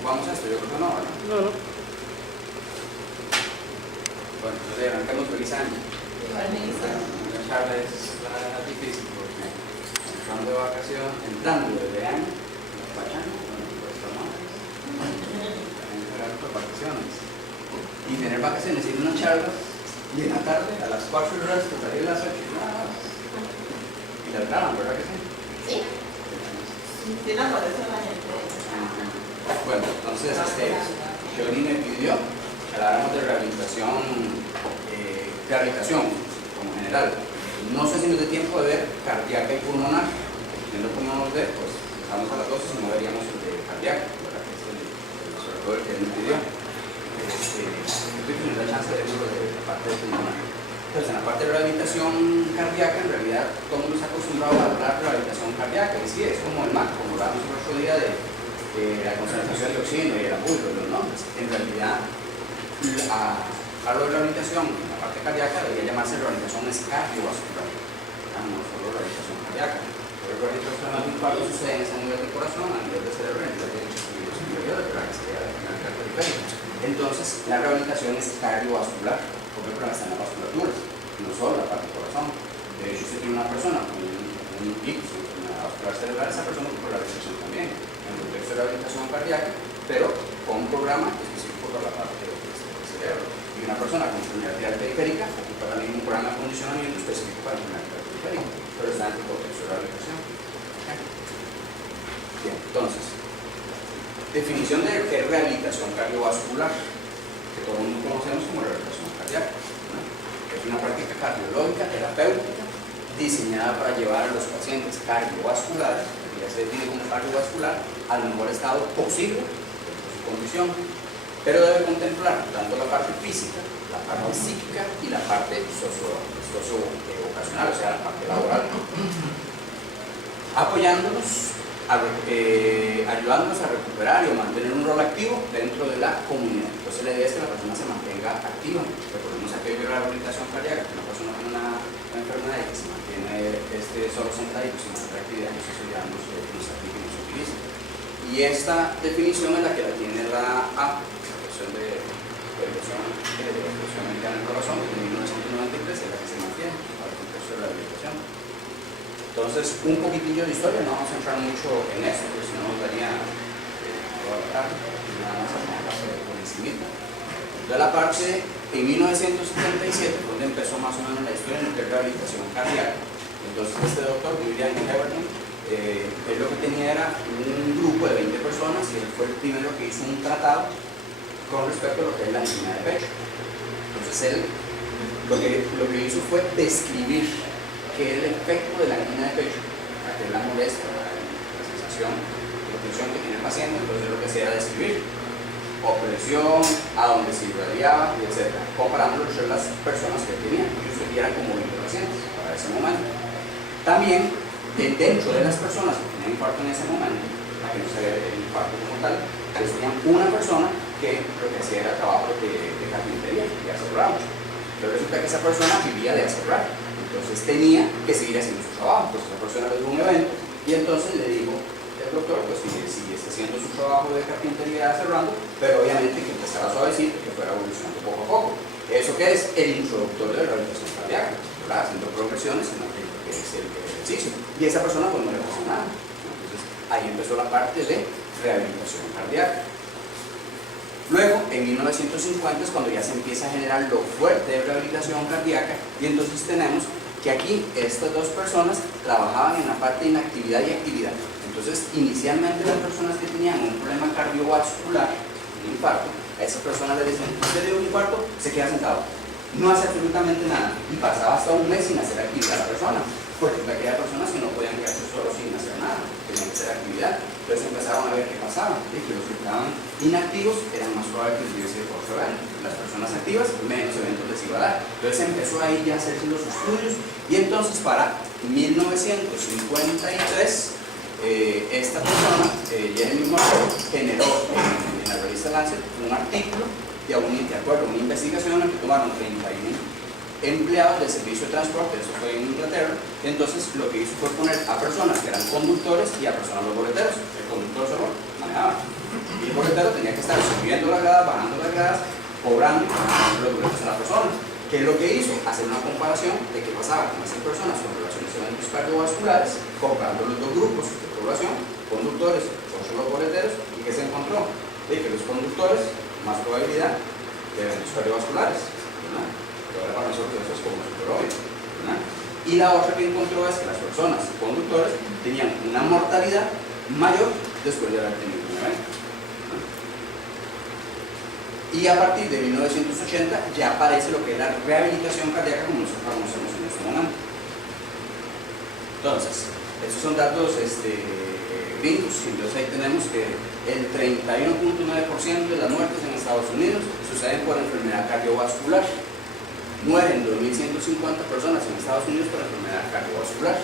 ocupamos esto, yo creo que no, ¿verdad? No, no. Bueno, entonces arrancamos feliz año. La charla es la difícil porque entrando de vacaciones, entrando desde año, los pachanos, bueno, pues tomamos, por vacaciones. Y tener vacaciones, ir a una charla y en la tarde, a las 4 y resto, salir a las 8 y las graban, ¿verdad que sí? Sí. Sí, no, por eso la gente. Bueno, entonces Johnny me pidió que habláramos de rehabilitación como general. No sé si nos dé tiempo de ver cardíaca y pulmonar. Viendo cómo nos dé, pues estamos a las 12 y no veríamos el de cardíaca, ¿verdad? Que es sobre todo el que él me pidió. Yo creo que nos da chance de verlo de la parte de pulmonar. Entonces, en la parte de rehabilitación cardíaca, en realidad, todo el mundo está acostumbrado a hablar de rehabilitación cardíaca, y sí, es como el MAC, como hablamos el otro día de la concentración de oxígeno y el ampulso, los nombres. En realidad, hablo de rehabilitación en la parte cardíaca, debería llamarse rehabilitación cardiovascular, no solo rehabilitación cardíaca. Pero rehabilitación de infarto sucede a nivel del corazón, a nivel del cerebro, a nivel del superior, ¿verdad? Que sería la canal periférica. Entonces, la rehabilitación es cardiovascular, porque el problema está en la vasculatura, no solo la parte del corazón. De hecho, si tiene una persona con un ictus, una vascular cerebral, esa persona ocupa la rehabilitación también, en el contexto de rehabilitación cardíaca, pero con un programa específico para la parte del cerebro. Y una persona con enfermedad arterial periférica ocupa también un programa de acondicionamiento específico para la enfermedad arterial periférica, pero está en el contexto de rehabilitación. Bien, entonces, definición de qué es rehabilitación cardiovascular, que todo el mundo conocemos como rehabilitación cardíaca. Es una práctica cardiológica, terapéutica, diseñada para llevar a los pacientes cardiovasculares, que ya se define como cardiovascular, al mejor estado posible de su condición, pero debe contemplar tanto la parte física, la parte psíquica y la parte sociovocacional, o sea, la parte laboral, apoyándonos, ayudándonos a recuperar y a mantener un rol activo dentro de la comunidad. Entonces la idea es que la persona se mantenga activa. Recordemos aquello de la rehabilitación cardíaca, que una persona con una enfermedad y que se mantiene solo sentadito sin hacer actividad, eso ya no se aplica y no se utiliza. Y esta definición es la que la tiene la Asociación de Rehabilitación Americana del Corazón de 1993, es la que se mantiene para el contexto de la rehabilitación. Entonces, un poquitillo de historia, no vamos a entrar mucho en esto, porque si no nos daría toda la tarde, nada más a la parte por encimita. De la parte, en 1977, donde empezó más o menos la historia en lo que es rehabilitación cardíaca. Entonces, este doctor, William Heberton, él lo que tenía era un grupo de 20 personas y él fue el primero que hizo un tratado con respecto a lo que es la angina de pecho. Entonces, él lo que hizo fue describir que el efecto de la angina de pecho, que es la molestia, la sensación de tensión que tiene el paciente, entonces lo que hacía era describir opresión, a donde se irradiaba, etc. Comparándolo con las personas que tenían, ellos eran como 20 pacientes para ese momento. También, dentro de las personas que tenían infarto en ese momento, para que no se vea el infarto como tal, entonces tenían una persona que lo que hacía era trabajo de carpintería, de aserrado. Pero resulta que esa persona vivía de aserrar. Entonces tenía que seguir haciendo su trabajo. Pues esa persona le dio un evento y entonces le dijo el doctor, pues sigue haciendo su trabajo de carpintería cerrando, pero obviamente que empezara suavecito, que fuera evolucionando poco a poco. ¿Eso qué es? El introductor de la rehabilitación cardíaca, ¿verdad? Haciendo progresiones en lo que es el ejercicio. Y esa persona pues no le pasó nada. Entonces ahí empezó la parte de rehabilitación cardíaca. Luego, en 1950 es cuando ya se empieza a generar lo fuerte de rehabilitación cardíaca y entonces tenemos que aquí estas dos personas trabajaban en la parte de inactividad y actividad. Entonces, inicialmente las personas que tenían un problema cardiovascular, un infarto, a esa persona le dicen, usted tiene un infarto, se queda sentado, no hace absolutamente nada y pasaba hasta un mes sin hacer actividad la persona, porque aquellas personas que no podían quedarse solos sin hacer nada, tenían que hacer actividad. Entonces empezaron a ver qué pasaba, que los que estaban inactivos eran más probables que les diese otro evento, las personas activas menos eventos les iba a dar. Entonces empezó ahí ya a hacerse los estudios y entonces para 1953 esta persona, Jeremy Morrow, generó en la revista Lancet un artículo de acuerdo a una investigación en la que tomaron 31 empleados del servicio de transporte, eso fue en Inglaterra. Entonces lo que hizo fue poner a personas que eran conductores y a personas los boleteros. El conductor solo manejaba y el boletero dedicadas, cobrando los boletos a la persona. ¿Qué es lo que hizo? Hacer una comparación de qué pasaba con esas personas con relaciones a eventos cardiovasculares, comparando los dos grupos de población, conductores o solo boleteros, y ¿qué se encontró? De que los conductores, más probabilidad de eventos cardiovasculares, ¿verdad? Pero ahora para nosotros eso es como súper obvio, ¿verdad? Y la otra que encontró es que las personas conductores tenían una mortalidad mayor después de haber tenido un evento. Y a partir de 1980 ya aparece lo que es la rehabilitación cardíaca como nosotros la conocemos en este momento. Entonces, estos son datos gringos, y entonces ahí tenemos que el 31.9% de las muertes en Estados Unidos suceden por enfermedad cardiovascular. Mueren 2.150 personas en Estados Unidos por enfermedad cardiovascular.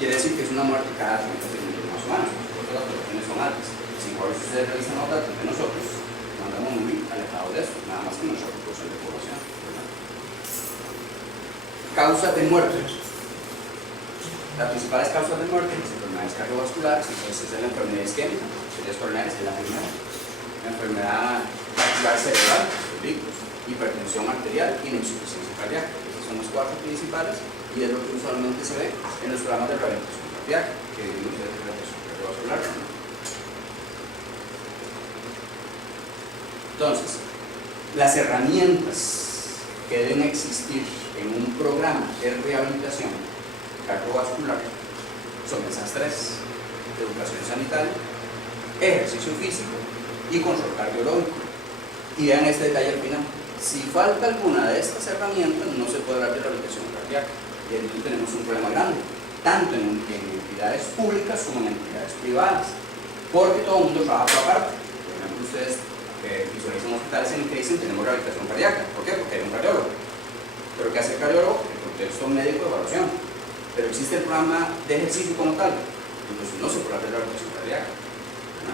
Quiere decir que es una muerte cada 30 segundos más o menos, por eso las poblaciones son altas. Si por eso ustedes revisan los datos de nosotros, andamos muy alejados de eso, nada más que nuestra proporción de población, ¿verdad? Causas de muerte. Las principales causas de muerte, las enfermedades cardiovasculares, entonces es la enfermedad isquémica, arterias coronarias, es la primera. La enfermedad vascular cerebral, los ictus, hipertensión arterial y la insuficiencia cardíaca. Esas son las cuatro principales y es lo que usualmente se ve en los programas de rehabilitación cardíaca, que vivimos de rehabilitación cardiovascular. Entonces, las herramientas que deben existir en un programa de rehabilitación cardiovascular son esas tres: educación sanitaria, ejercicio físico y control cardiológico. Y vean este detalle al final: si falta alguna de estas herramientas no se puede hablar de rehabilitación cardíaca, y aquí tenemos un problema grande, tanto en entidades públicas como en entidades privadas, porque todo el mundo trabaja por aparte. Por ejemplo, ustedes visualizan hospitales en que dicen tenemos rehabilitación cardíaca. ¿Por qué? Porque hay un cardiólogo. ¿Pero qué hace el cardiólogo? El contexto médico de evaluación. Pero existe el programa de ejercicio como tal, entonces no se puede hacer rehabilitación cardíaca, ¿no?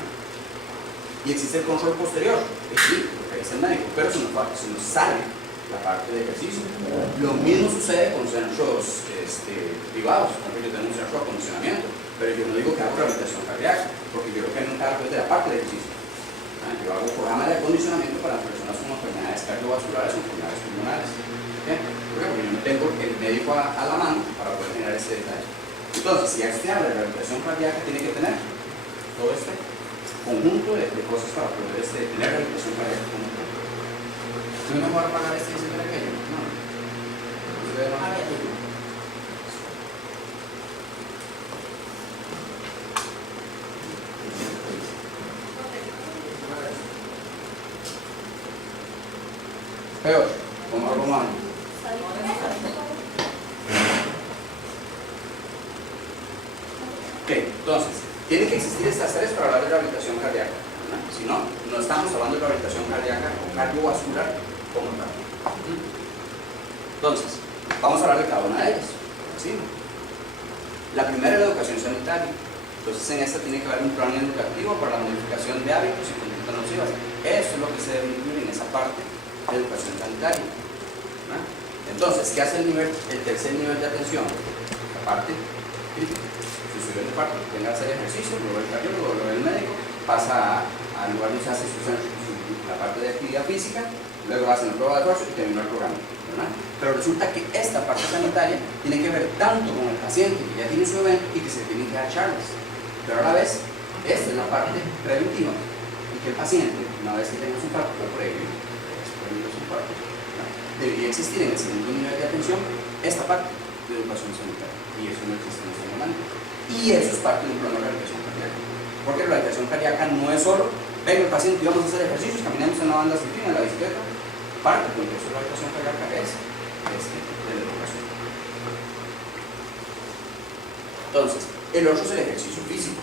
Y existe el control posterior, sí, porque ahí está el médico, pero se nos sale la parte de ejercicio. Lo mismo sucede con centros privados. Por ejemplo, yo tengo un centro de acondicionamiento, pero yo no digo que hago rehabilitación cardíaca, porque yo lo que me encargo es de la parte de ejercicio. Yo hago programa de acondicionamiento para personas con enfermedades cardiovasculares o enfermedades pulmonares. Porque yo no tengo el médico a la mano para poder generar este detalle. Entonces, si se habla de rehabilitación cardíaca, tiene que tener todo este conjunto de cosas para poder tener rehabilitación cardíaca como tal. ¿No es mejor pagar este y ese aquello? No. Peor, como algo malo. Ok, entonces, tiene que existir estas tres para hablar de rehabilitación cardíaca, ¿no? Si no, no estamos hablando de rehabilitación cardíaca o cardiovascular como tal. Entonces, vamos a hablar de cada una de ellas. ¿Sí? La primera es la educación sanitaria. Entonces, en esta tiene que haber un plan educativo para la modificación de hábitos y conductas nocivas. Eso es lo que se debe incluir en esa parte de educación sanitaria, ¿no? Entonces, ¿qué hace el tercer nivel de atención? La parte crítica. Si sube de parte, tenga que hacer ejercicio, luego el cardiólogo, luego el médico, pasa al lugar donde se hace la parte de actividad física, luego hacen la prueba de esfuerzo y termina el programa, ¿verdad? Pero resulta que esta parte sanitaria tiene que ver tanto con el paciente que ya tiene su evento y que se tiene que dar charlas, pero a la vez, esta es la parte preventiva y que el paciente, una vez que tenga su infarto o previo, debería existir en el segundo nivel de atención esta parte de educación sanitaria, y eso no existe en este momento, y eso es parte de un programa de rehabilitación cardíaca, porque la rehabilitación cardíaca no es solo venga el paciente y vamos a hacer ejercicios, caminamos en la banda sin fin, en la bicicleta. Parte del contexto de la rehabilitación cardíaca es de la educación. Entonces, el otro es el ejercicio físico,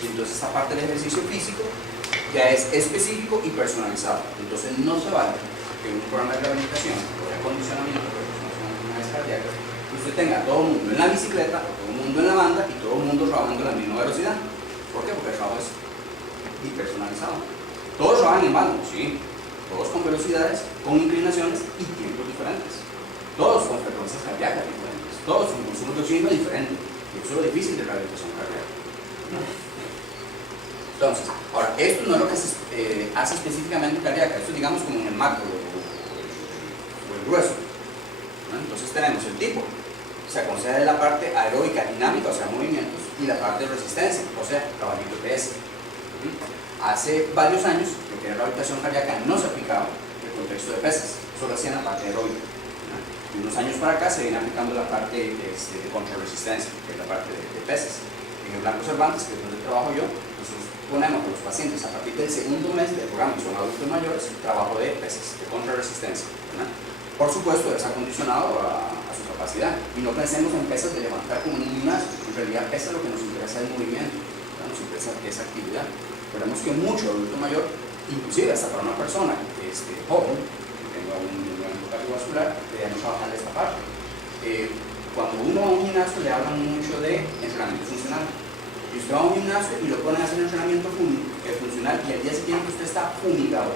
y entonces esta parte del ejercicio físico ya es específico y personalizado. Entonces no se vale que un programa de rehabilitación o de acondicionamiento de personas con enfermedades cardíacas, usted tenga a todo el mundo en la bicicleta, o todo el mundo en la banda y todo el mundo trabajando a la misma velocidad. ¿Por qué? Porque el trabajo es hipersonalizado. Todos trabajan en banda, sí, todos con velocidades, con inclinaciones y tiempos diferentes, todos con frecuencias cardíacas diferentes, todos con consumo de oxígeno diferente, y eso es lo difícil de rehabilitación cardíaca. Entonces, ahora, esto no es lo que se hace específicamente cardíaca, esto digamos como en el macro o el grueso, ¿no? Entonces tenemos el tipo, se aconseja de la parte aeróbica dinámica, o sea, movimientos, y la parte de resistencia, o sea, caballito PS. Hace varios años, lo que era la rehabilitación cardíaca no se aplicaba en el contexto de pesas, solo hacían la parte aeróbica. Y unos años para acá se viene aplicando la parte de contrarresistencia, que es la parte de pesas. En el Blanco Cervantes, que es donde trabajo yo, nosotros ponemos a los pacientes a partir del segundo mes del programa, que son adultos mayores, trabajo de pesas, de contrarresistencia, ¿verdad? Por supuesto, es acondicionado a su capacidad. Y no pensemos en pesas de levantar como en un gimnasio. En realidad, pesas lo que nos interesa es el movimiento, ¿verdad? Nos interesa esa actividad. Veremos que mucho adulto mayor, inclusive hasta para una persona joven, que tenga un movimiento cardiovascular, debemos trabajar de esta parte. Cuando uno va a un gimnasio, le hablan mucho de entrenamiento funcional. Y usted va a un gimnasio y lo ponen a hacer entrenamiento funcional y al día siguiente usted está fumigado.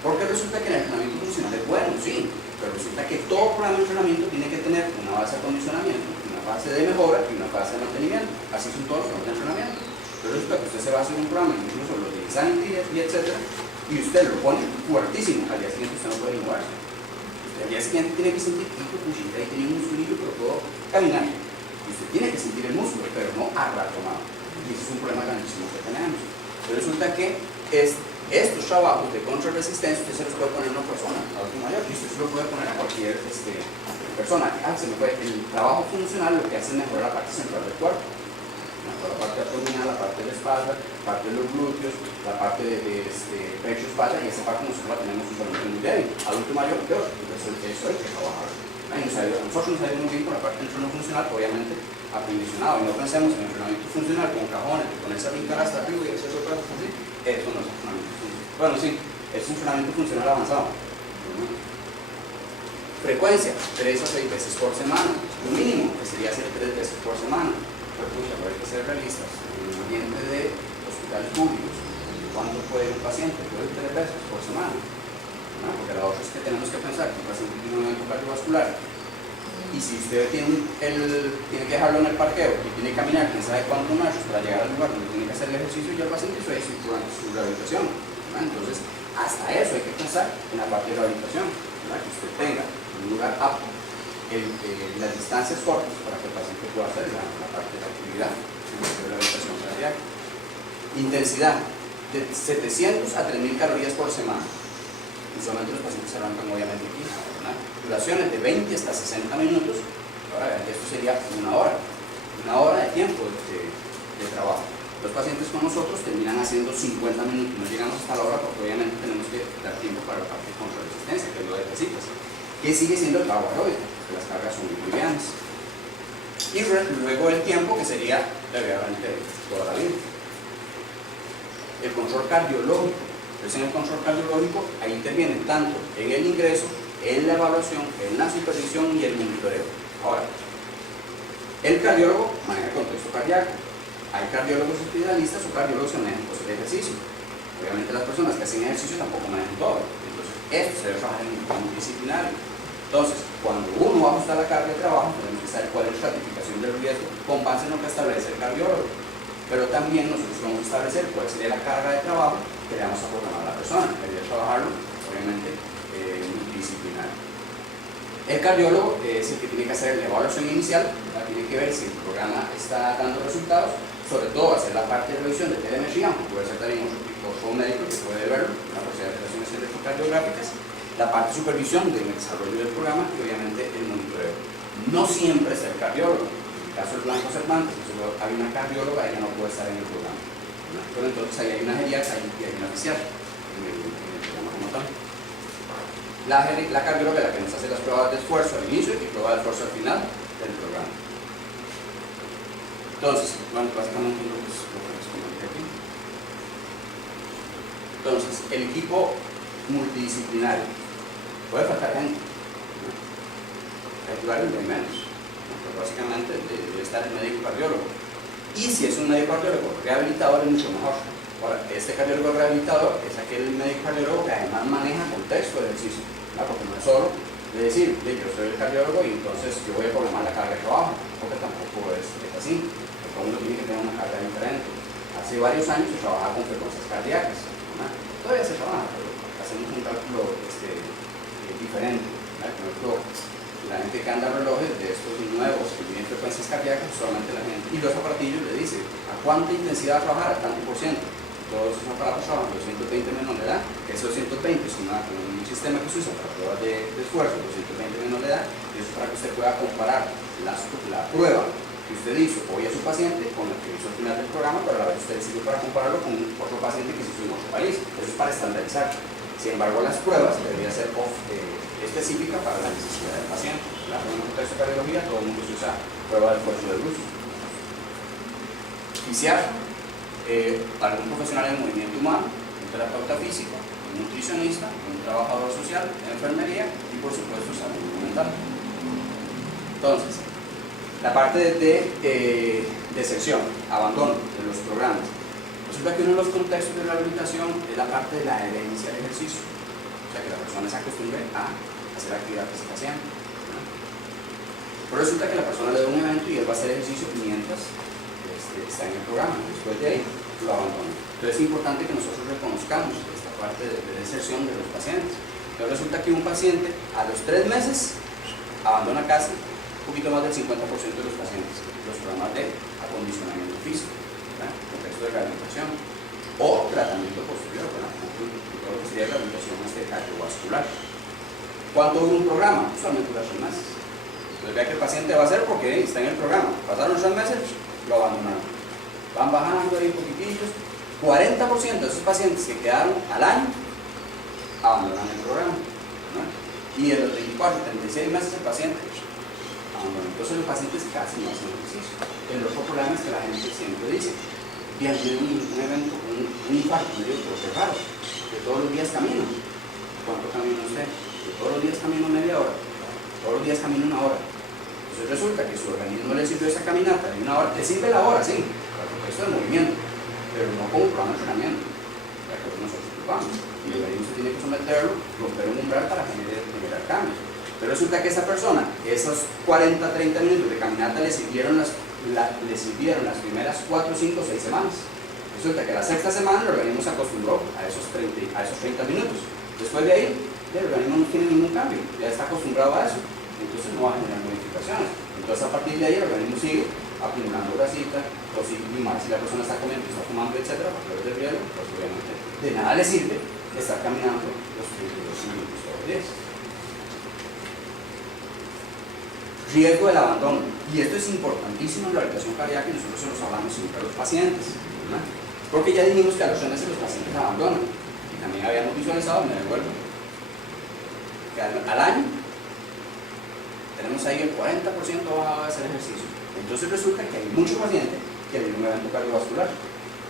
Porque resulta que el entrenamiento funcional es bueno, sí, pero resulta que todo programa de entrenamiento tiene que tener una base de acondicionamiento, una base de mejora y una base de mantenimiento. Así son todos los programas de entrenamiento. Pero resulta que usted se va a hacer un programa, incluso los de Insanity y etcétera, y usted lo pone fuertísimo, al día siguiente usted no puede ni moverse. Al día siguiente tiene que sentir que puchita y tiene un musculillo, pero puedo caminar. Y usted tiene que sentir el músculo, pero no a rato más. Y ese es un problema grandísimo que tenemos. Pero resulta que estos trabajos de contrarresistencia usted se los puede poner a una persona, a otro mayor, y usted se lo puede poner a cualquier persona. El trabajo funcional lo que hace es mejorar la parte central del cuerpo. La parte abdominal, la parte de la espalda, la parte de los glúteos, la parte de pecho, espalda, y esa parte nosotros la tenemos usualmente muy débil. Adulto mayor, peor. Entonces eso hay que trabajar. A nosotros nos ha ido muy bien con la parte del entrenamiento funcional, obviamente acondicionado, y no pensemos en entrenamiento funcional con cajones, con ponerse a brincar hasta arriba y hacer otras cosas así. Eso no es entrenamiento funcional. Bueno, sí, es un entrenamiento funcional avanzado. Frecuencia, 3 a 6 veces por semana. Lo mínimo que sería hacer 3 veces por semana. Pero hay que ser realistas. En el ambiente de hospitales públicos, ¿cuánto puede un paciente? Puede 3 veces por semana. ¿No? Porque la otra es que tenemos que pensar que un paciente tiene un evento cardiovascular y si usted tiene que dejarlo en el parqueo y tiene que caminar quién sabe cuántos metros para llegar al lugar donde tiene que hacer el ejercicio, y el paciente hizo eso durante su rehabilitación, ¿no? Entonces hasta eso hay que pensar en la parte de rehabilitación, ¿no? Que usted tenga un lugar apto, las distancias cortas para que el paciente pueda hacer la parte de la actividad de rehabilitación cardíaca. Intensidad de 700 a 3000 calorías por semana. Usualmente los pacientes se arrancan obviamente aquí, ¿no? Duraciones de 20 hasta 60 minutos. Ahora vean que esto sería una hora de tiempo de trabajo. Los pacientes con nosotros terminan haciendo 50 minutos, no llegamos hasta la hora porque obviamente tenemos que dar tiempo para la parte de contrarresistencia, que es lo de pesitas, que sigue siendo el trabajo aeróbico, porque las cargas son muy livianas. Y luego el tiempo, que sería realmente toda la vida. El control cardiológico. Entonces en el control cardiológico ahí intervienen tanto en el ingreso, en la evaluación, en la supervisión y el monitoreo. Ahora, el cardiólogo maneja el contexto cardíaco. Hay cardiólogos especialistas o cardiólogos que manejan cosas de ejercicio. Obviamente las personas que hacen ejercicio tampoco manejan todo. Entonces esto se debe trabajar en un plan disciplinario. Entonces, cuando uno va a ajustar la carga de trabajo, tenemos que saber cuál es la estratificación del riesgo con base en lo que establece el cardiólogo. Pero también nosotros vamos a establecer cuál sería la carga de trabajo que le vamos a programar a la persona. Debería trabajarlo, obviamente, multidisciplinario. El cardiólogo es el que tiene que hacer la evaluación inicial, tiene que ver si el programa está dando resultados, sobre todo hacer la parte de revisión de telemetría, aunque puede ser también otro médico que puede verlo, la posibilidad de alteraciones electrocardiográficas, la parte de supervisión del desarrollo del programa y obviamente el monitoreo. No siempre es el cardiólogo. En el caso del Blanco Cervantes, hay una cardióloga, ella no puede estar en el programa, ¿no? Pero entonces ahí hay una geriatra y hay una oficial en el programa como tal. La cardióloga es la que nos hace las pruebas de esfuerzo al inicio y pruebas de esfuerzo al final del programa. Entonces, bueno, básicamente lo que les comenté aquí. Entonces, el equipo multidisciplinario. Puede faltar gente, ¿no? Hay lugares de menos, ¿no? Pero básicamente debe estar el médico cardiólogo. Y si es un médico cardiólogo rehabilitador, es mucho mejor. Ahora, este cardiólogo rehabilitador es aquel médico cardiólogo que además maneja contexto de ejercicio, ¿no? Porque no es solo de decir, yo soy el cardiólogo y entonces yo voy a programar la carga de trabajo, porque tampoco es así. Todo el mundo tiene que tener una carga diferente. hace varios años se trabajaba con frecuencias cardíacas, ¿verdad? Todavía se trabaja, pero hacemos un cálculo diferente, ¿verdad? Por ejemplo, la gente que anda relojes de estos nuevos que tienen frecuencias cardíacas, solamente la gente, y los aparatillos le dicen a cuánta intensidad va a trabajar, a tanto por ciento. Todos esos aparatos trabajan los 120 menos de edad, que esos 120 es un sistema que se usa para pruebas de esfuerzo, los 120 menos de edad, y eso es para que usted pueda comparar la prueba que usted hizo hoy a su paciente con la que hizo al final del programa, pero a la vez usted sirve para compararlo con otro paciente que se hizo en otro país. Eso es para estandarizar. Sin embargo, las pruebas deberían ser específica para la necesidad del paciente. En un contexto de cardiología, todo el mundo se usa prueba de esfuerzo de luz. Fisiar, algún profesional en movimiento humano, un terapeuta físico, un nutricionista, un trabajador social, enfermería y por supuesto salud mental. Entonces, la parte de deserción, abandono de los programas. Resulta que uno de los contextos de rehabilitación es la parte de la herencia del ejercicio. O sea, que la persona se acostumbre a hacer actividad física siempre. Pero resulta que la persona le da un evento y él va a hacer ejercicio mientras está en el programa. Después de ahí lo abandona. Entonces es importante que nosotros reconozcamos esta parte de deserción de los pacientes. Entonces resulta que un paciente a los 3 meses abandona casi un poquito más del 50% de los pacientes los programas de acondicionamiento físico, ¿verdad? Contexto de rehabilitación o tratamiento posterior, ¿verdad? Todo lo que sería rehabilitación cardiovascular. ¿Cuánto dura un programa? Solamente dura 3 meses. Entonces vea que el paciente va a hacer porque está en el programa. Pasaron 3 meses, lo abandonaron. Van bajando ahí poquitillos. 40% de esos pacientes que quedaron al año abandonan el programa, ¿no? Y en los 24, 36 meses el paciente abandona. Entonces los pacientes casi no hacen ejercicio. El otro problema es que la gente siempre dice: bien, tiene un evento, un infarto, me digo, pero qué raro, que todos los días camino. ¿Cuánto camina usted? Que todos los días camino media hora, todos los días camino 1 hora. Entonces resulta que su organismo le sirvió esa caminata de 1 hora, le sirve la hora, sí, para el contexto del movimiento, pero no como un programa de entrenamiento, para que nosotros ocupamos. Y el organismo tiene que someterlo, romper un umbral para generar cambios. Pero resulta que esa persona, esos 40, 30 minutos de caminata le sirvieron las primeras 4, 5, 6 semanas. Resulta que la 6ª semana el organismo se acostumbró a esos 30 minutos. Después de ahí, el organismo no tiene ningún cambio, ya está acostumbrado a eso. Entonces no va a generar modificaciones. Entonces a partir de ahí el organismo sigue acumulando grasita, o si más si la persona está comiendo, está fumando, etc., factores de riesgo, pues obviamente de nada le sirve estar caminando los 32 minutos todos los días. Riesgo del abandono. Y esto es importantísimo en la rehabilitación cardíaca y nosotros se los hablamos siempre a los pacientes, ¿verdad? Porque ya dijimos que a los 3 meses los pacientes abandonan. Y también habíamos visualizado, me recuerdo, que al año tenemos ahí el 40% bajado de hacer ejercicio. Entonces resulta que hay muchos pacientes que le dio un evento cardiovascular.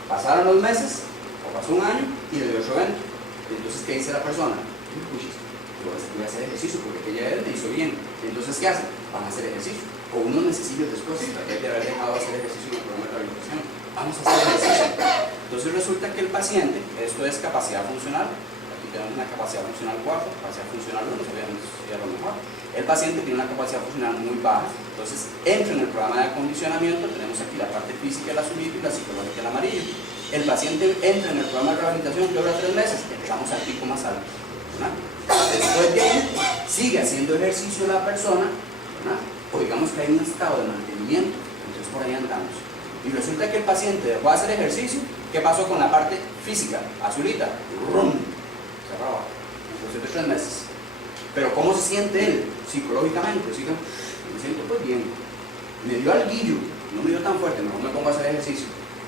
Pasaron los meses, o pasó un año, y le dio otro evento. Entonces, ¿qué dice la persona? Voy a hacer ejercicio porque aquella vez me hizo bien. Entonces, ¿qué hacen? Van a hacer ejercicio. O unos necesitan después de haber dejado de hacer ejercicio en el programa de rehabilitación. Vamos a hacer ejercicio. Entonces resulta que el paciente, esto es capacidad funcional, aquí tenemos una capacidad funcional 4, capacidad funcional 1, obviamente sería lo mejor. El paciente tiene una capacidad funcional muy baja, entonces entra en el programa de acondicionamiento, tenemos aquí la parte física, el azulito, y la psicológica, el amarillo. El paciente entra en el programa de rehabilitación que dura 3 meses, empezamos al pico más alto, ¿verdad? Después de ahí, sigue haciendo ejercicio la persona, ¿verdad? O digamos que hay un estado de mantenimiento, entonces por ahí andamos. Y resulta que el paciente dejó de hacer ejercicio. ¿Qué pasó con la parte física? Azulita, ¡rum! Cerraba. Entonces de 3 meses. Pero ¿cómo se siente él psicológicamente? Me siento pues bien. Me dio alguillo, no me dio tan fuerte, mejor me pongo a hacer ejercicio.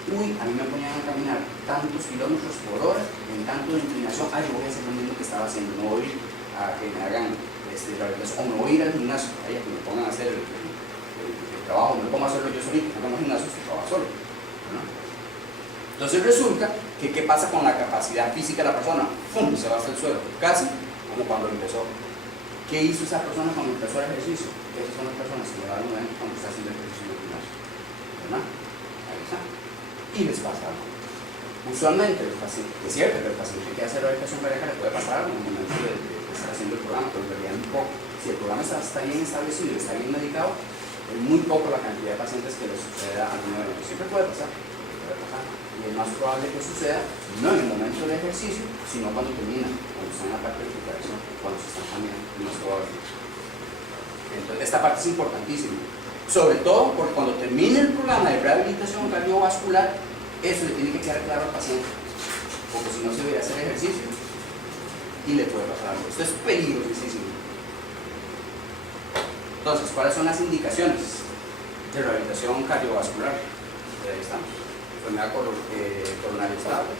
Uy, a mí me ponían a caminar tantos kilómetros por hora, en tanto de inclinación. Ay, yo voy a hacer lo mismo que estaba haciendo, no voy a que me hagan rehabilitación, o me voy a ir al gimnasio, a que me pongan a hacer el trabajo, me pongo a hacerlo yo solito, no pongo al gimnasio, se trabaja solo, ¿no? Entonces resulta que ¿qué pasa con la capacidad física de la persona? ¡Pum! Se va hasta el suelo, casi como cuando empezó. ¿Qué hizo esa persona cuando empezó el ejercicio? Esas son las personas que le dan un momento cuando está haciendo ejercicio en el gimnasio, ¿verdad? Ahí está. Y les pasa algo. Usualmente el paciente, es cierto que el paciente que hace rehabilitación cardíaca le puede pasar algo en el momento de estar haciendo el programa, pero en realidad muy poco. Si el programa está bien establecido y está bien medicado, es muy poco la cantidad de pacientes que les suceda algún evento. Siempre puede pasar, pero puede pasar. Y es más probable que suceda no en el momento del ejercicio, sino cuando termina, cuando está en la parte de recuperación, cuando se están cambiando, es más probable. Entonces, esta parte es importantísima. Sobre todo porque cuando termine el programa de rehabilitación cardiovascular, eso le tiene que quedar claro al paciente. Porque si no se debe hacer ejercicio y le puede pasar algo. Esto es peligrosísimo. Entonces, ¿cuáles son las indicaciones de rehabilitación cardiovascular? Ahí estamos. Enfermedad coronaria estable,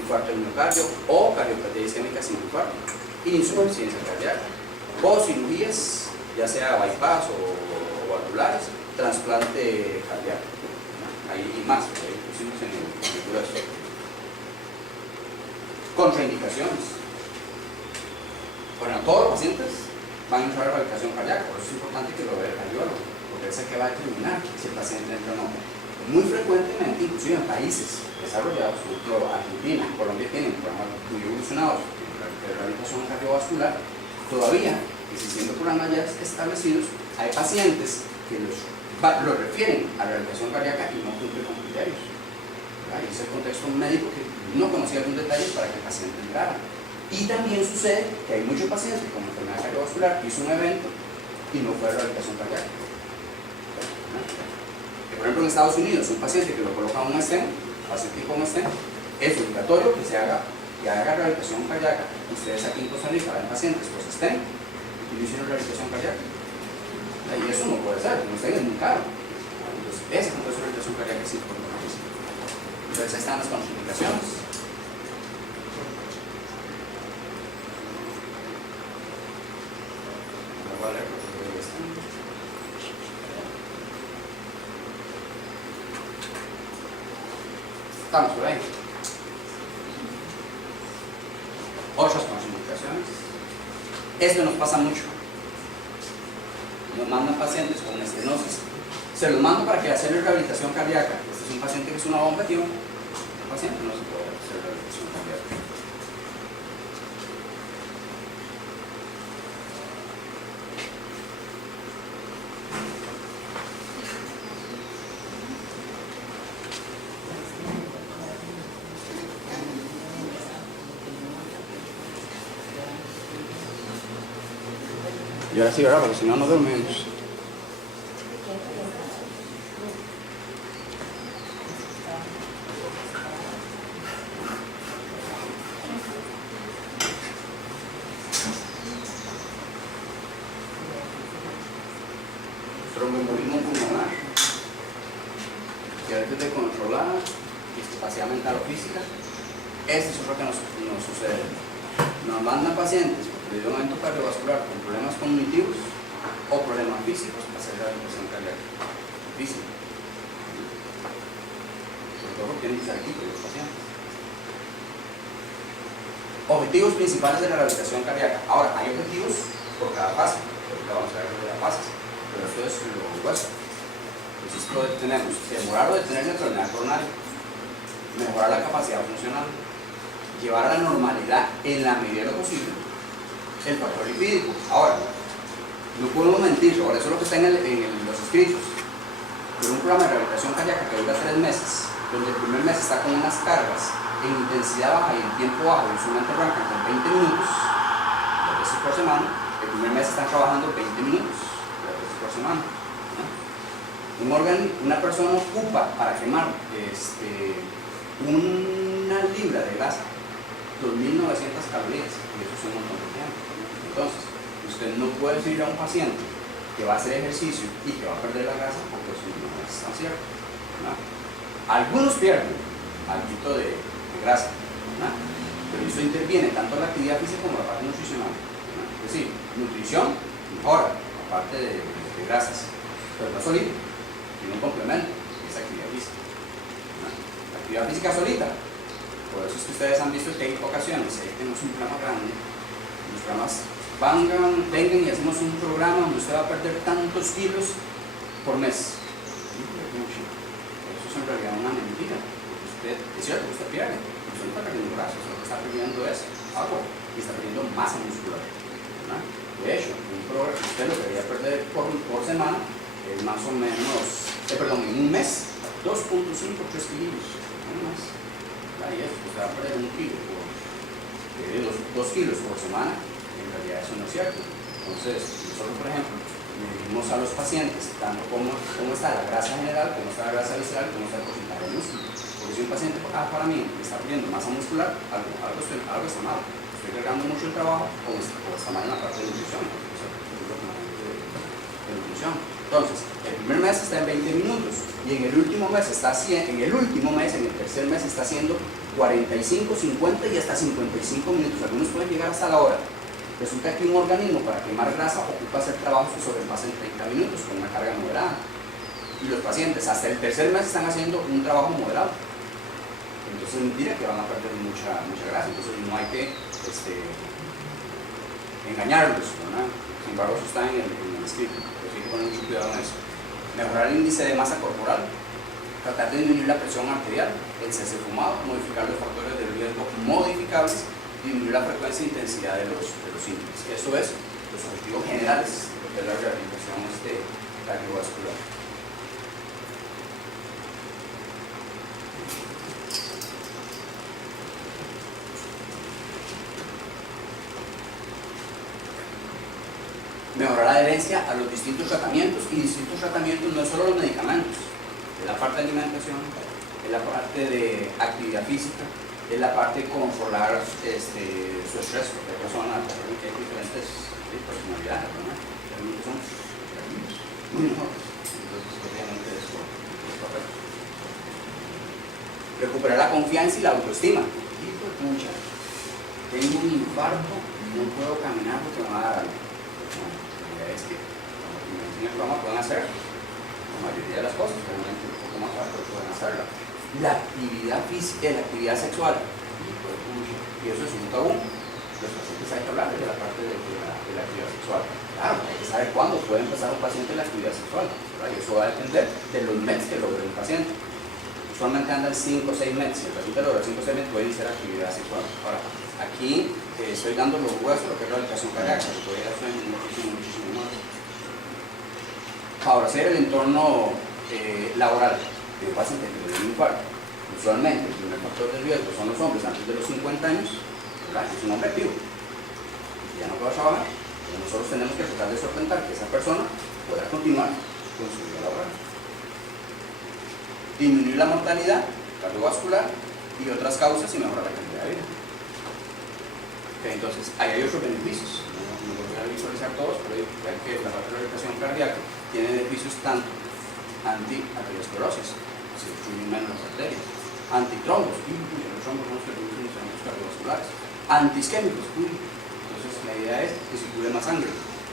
infarto del miocardio o cardiopatía isquémica sin infarto, insuficiencia cardíaca o cirugías, ya sea bypass o valvulares, trasplante cardíaco. Ahí y más, ahí pusimos en el grueso. Contraindicaciones. Bueno, todos los pacientes van a entrar a rehabilitación cardíaca, por eso es importante que lo vea el cardiólogo, porque es el que va a determinar si el paciente entra o no. Muy frecuentemente, inclusive en países desarrollados, por ejemplo Argentina, Colombia tienen programas muy evolucionados de rehabilitación cardiovascular, todavía existiendo programas ya establecidos, hay pacientes que los refieren a rehabilitación cardíaca y no cumplen con criterios. Y ese es el contexto médico que no conocía algún detalle para que el paciente entrara. Y también sucede que hay muchos pacientes con enfermedad cardiovascular que hizo un evento y no fue a rehabilitación cardíaca. Por ejemplo, en Estados Unidos, un paciente que lo coloca un stent, paciente con stent, es obligatorio que haga rehabilitación cardíaca. Ustedes aquí en Costa Rica ven pacientes con stent y no hicieron rehabilitación cardíaca. Y eso no puede ser, un stent es muy caro. Entonces, ese contexto de rehabilitación cardíaca es importantísimo. Entonces, ahí están las contraindicaciones. Estamos por ahí. Otras contraindicaciones. Esto nos pasa mucho. Nos mandan pacientes con estenosis. Se los mando para que hagan rehabilitación cardíaca. Este es un paciente que es una bomba, tío. El paciente no se puede hacer rehabilitación cardíaca. Y ahora sí, ¿verdad? Porque si no, no dormimos. Tromboembolismo pulmonar, que a veces de controlar, discapacidad mental o física. Esto es lo que nos sucede. Nos mandan pacientes porque le dio un evento cardiovascular con problemas cognitivos o problemas físicos para hacer rehabilitación cardíaca. Física. Sobre todo porque tienen que estar aquí con los pacientes. Objetivos principales de la rehabilitación cardíaca. Ahora, hay objetivos por cada fase, porque vamos a ver de las fases, pero esto es lo grueso. Entonces, tenemos demorar o detener la enfermedad coronaria, mejorar la capacidad funcional, llevar a la normalidad en la medida de lo posible el factor lipídico. Ahora, no podemos mentir, por eso es lo que está en los escritos. Pero un programa de rehabilitación cardíaca que dura 3 meses, donde el primer mes está con unas cargas en intensidad baja y en tiempo bajo, y solamente arrancan con 20 minutos, 2 veces por semana. El primer mes están trabajando 20 minutos, 2 veces por semana. Una persona ocupa para quemar una libra de grasa 2.900 calorías, y eso es un montón de tiempo. Entonces, usted no puede decir a un paciente que va a hacer ejercicio y que va a perder la grasa, porque eso no es tan cierto, ¿no? Algunos pierden algo de grasa, ¿no? Pero eso interviene tanto en la actividad física como en la parte nutricional, ¿no? Es decir, nutrición mejora la parte de grasas, pero no solita, tiene un complemento, que es actividad física, ¿no? La actividad física solita. Por eso es que ustedes han visto que hay ocasiones, ahí tenemos un programa grande, los programas vengan y hacemos un programa donde usted va a perder tantos kilos por mes. Eso es en realidad una mentira. Es cierto que usted pierde, usted no está perdiendo grasa, lo que está perdiendo es agua y está perdiendo masa muscular, ¿no? De hecho, usted lo debería perder por semana, es más o menos, en un mes, 2.5 5 o 3 kilos, no más. Y eso, pues va a perder 1 kilo por 2 kilos por semana, en realidad eso no es cierto. Entonces, nosotros, por ejemplo, medimos a los pacientes tanto cómo está la grasa general, cómo está la grasa visceral, cómo está el porcentaje de músculo. Porque si un paciente para mí está perdiendo masa muscular, algo está mal. Estoy cargando mucho el trabajo o está mal en la parte de nutrición. Entonces, el primer mes está en 20 minutos y en el último mes en el tercer mes está haciendo 45, 50 y hasta 55 minutos. Algunos pueden llegar hasta la hora. Resulta que un organismo para quemar grasa ocupa hacer trabajos que sobrepasan 30 minutos con una carga moderada. Y los pacientes hasta el tercer mes están haciendo un trabajo moderado. Entonces mentira que van a perder mucha grasa. Entonces no hay que engañarlos, ¿verdad? Sin embargo, eso está en el escrito. Entonces hay que poner mucho cuidado en eso. Mejorar el índice de masa corporal. Tratar de disminuir la presión arterial, el cese fumado, modificar los factores de riesgo modificables, disminuir la frecuencia e intensidad de los síntomas. Eso es los objetivos generales de la rehabilitación cardiovascular. Mejorar la adherencia a los distintos tratamientos, y distintos tratamientos no es solo los medicamentos, es la parte de alimentación, es la parte de actividad física, es la parte de controlar su estrés, porque hay personas que hay diferentes personalidades, ¿verdad? Realmente son muy mejores. Entonces, obviamente, eso es correcto. Recuperar la confianza y la autoestima. Hijo de pucha, tengo un infarto y no puedo caminar porque me va a dar algo. Es que cuando en el programa pueden hacer la mayoría de las cosas, obviamente un poco más fácil, pero pueden hacerla. La actividad física, la actividad sexual, y eso es un tabú. Los pacientes hay que hablar de la parte de la actividad sexual. Claro, hay que saber cuándo puede empezar un paciente la actividad sexual, ¿verdad? Y eso va a depender de los METs que logre el paciente. Usualmente andan 5 o 6 METs, si el paciente logra 5 o 6 METs puede iniciar actividad sexual. Ahora, aquí estoy dando los huesos, lo que es la rehabilitación cardíaca, que podría hacer muchísimo más. Favorecer el entorno laboral de un paciente que tiene un infarto. Usualmente el primer factor de riesgo son los hombres antes de los 50 años, ¿verdad? Es un hombre activo, ya no puede trabajar, pero nosotros tenemos que tratar de solventar que esa persona pueda continuar con su vida laboral. Disminuir la mortalidad cardiovascular y otras causas y mejorar la calidad de vida. Entonces, ahí hay otros beneficios, no los voy a visualizar todos, pero hay que la parte de la rehabilitación cardíaca tiene beneficios tanto anti-arteriosclerosis, se destruyen menos las arterias, antitrombos, los trombos son los que producen los eventos cardiovasculares, antiisquémicos, entonces la idea es que circule más sangre,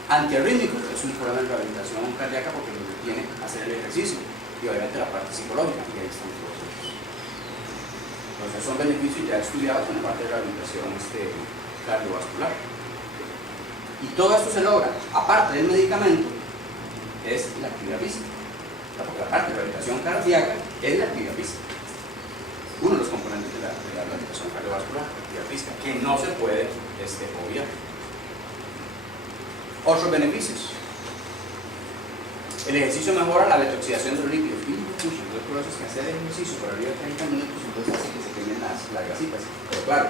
antiarrítmicos, es un problema de rehabilitación cardíaca porque lo que tiene hacer el ejercicio, y obviamente la parte psicológica, y ahí están todos ellos. Entonces son beneficios ya estudiados en la parte de rehabilitación cardiovascular. Y todo esto se logra, aparte del medicamento, es la actividad física. Porque la parte de rehabilitación cardíaca es la actividad física. Uno de los componentes de la rehabilitación cardiovascular, la actividad física, que no se puede obviar. Otros beneficios. El ejercicio mejora la detoxidación de los líquidos. Entonces, por eso es que hacer ejercicio por arriba de 30 minutos, entonces hace que se quemen las grasitas. Pero claro,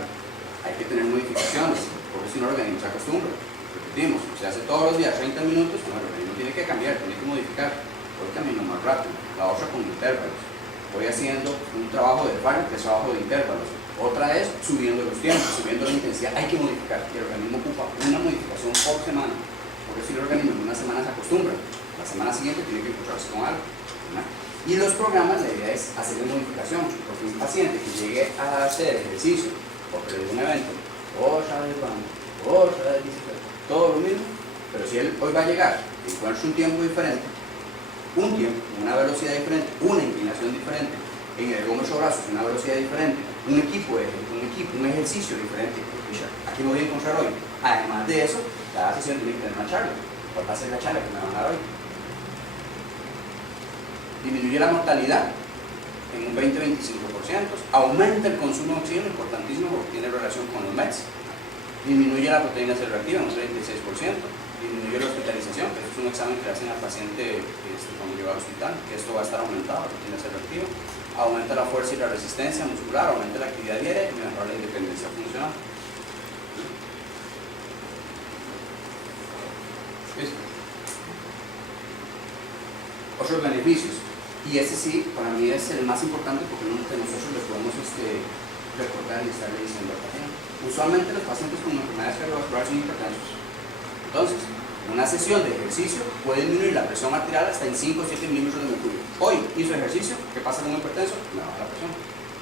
hay que tener modificaciones, porque si no el organismo se acostumbra. Repetimos, se hace todos los días 30 minutos, bueno, el organismo tiene que cambiar, tiene que modificar. Hoy camino más rápido, la otra con intervalos. Voy haciendo un trabajo de par, que es trabajo de intervalos. Otra es subiendo los tiempos, subiendo la intensidad. Hay que modificar, y el organismo ocupa una modificación por semana, porque si el organismo en una semana se acostumbra, la semana siguiente tiene que encontrarse con algo, ¿verdad? Y los programas, la idea es hacerle modificación, porque un paciente que llegue a hacer ejercicio, porque le dio un evento, otra vez banco, otra vez bicicleta, todo lo mismo, pero si él hoy va a llegar y encuentra un tiempo diferente, una velocidad diferente, una inclinación diferente, en el ergómetro brazos una velocidad diferente, un ejercicio diferente, aquí me voy a encontrar hoy. Además de eso, cada sesión tiene que tener una charla. ¿Cuál va a ser la charla que me van a dar hoy? Disminuye la mortalidad en un 20-25%, aumenta el consumo de oxígeno, importantísimo porque tiene relación con los METs, disminuye la proteína celular activa en un 36%, disminuye la hospitalización, que es un examen que hacen al paciente cuando llega al hospital, que esto va a estar aumentado, la proteína celular activa, aumenta la fuerza y la resistencia muscular, aumenta la actividad diaria y mejora la independencia funcional. ¿Listo? Otros beneficios, y este sí, para mí es el más importante porque no de nosotros le podemos recordar y estarle diciendo al paciente. Usualmente los pacientes con enfermedades cardiovasculares son hipertensos. Entonces, una sesión de ejercicio puede disminuir la presión arterial hasta en 5 o 7 milímetros de mercurio. Hoy hizo ejercicio, ¿qué pasa con un hipertenso? Me baja la presión.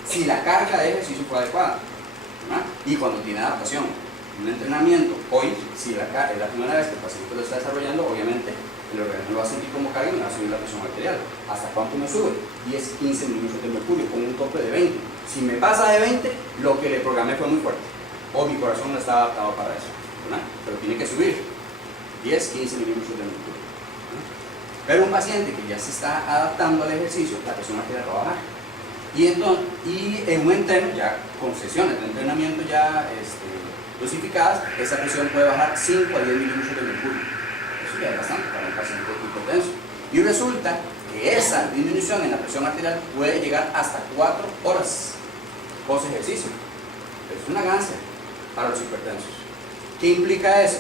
Si la carga de ejercicio fue adecuada, ¿verdad? Y cuando tiene adaptación, un entrenamiento, hoy, si es la primera vez que el paciente lo está desarrollando, obviamente el organismo lo va a sentir como carga y me va a subir la presión arterial. ¿Hasta cuánto me sube? 10, 15 milímetros de mercurio con un tope de 20. Si me pasa de 20, lo que le programé fue muy fuerte. O mi corazón no está adaptado para eso, ¿verdad? Pero tiene que subir 10, 15 milímetros de mercurio. ¿Verdad? Pero un paciente que ya se está adaptando al ejercicio, la presión arterial va a bajar. Y en un entreno, ya con sesiones de entrenamiento ya dosificadas, esa presión puede bajar 5 a 10 milímetros de mercurio. Eso ya es bastante para un paciente hipertenso. Y resulta que esa disminución en la presión arterial puede llegar hasta 4 horas post ejercicio. Es una ganancia para los hipertensos. ¿Qué implica eso?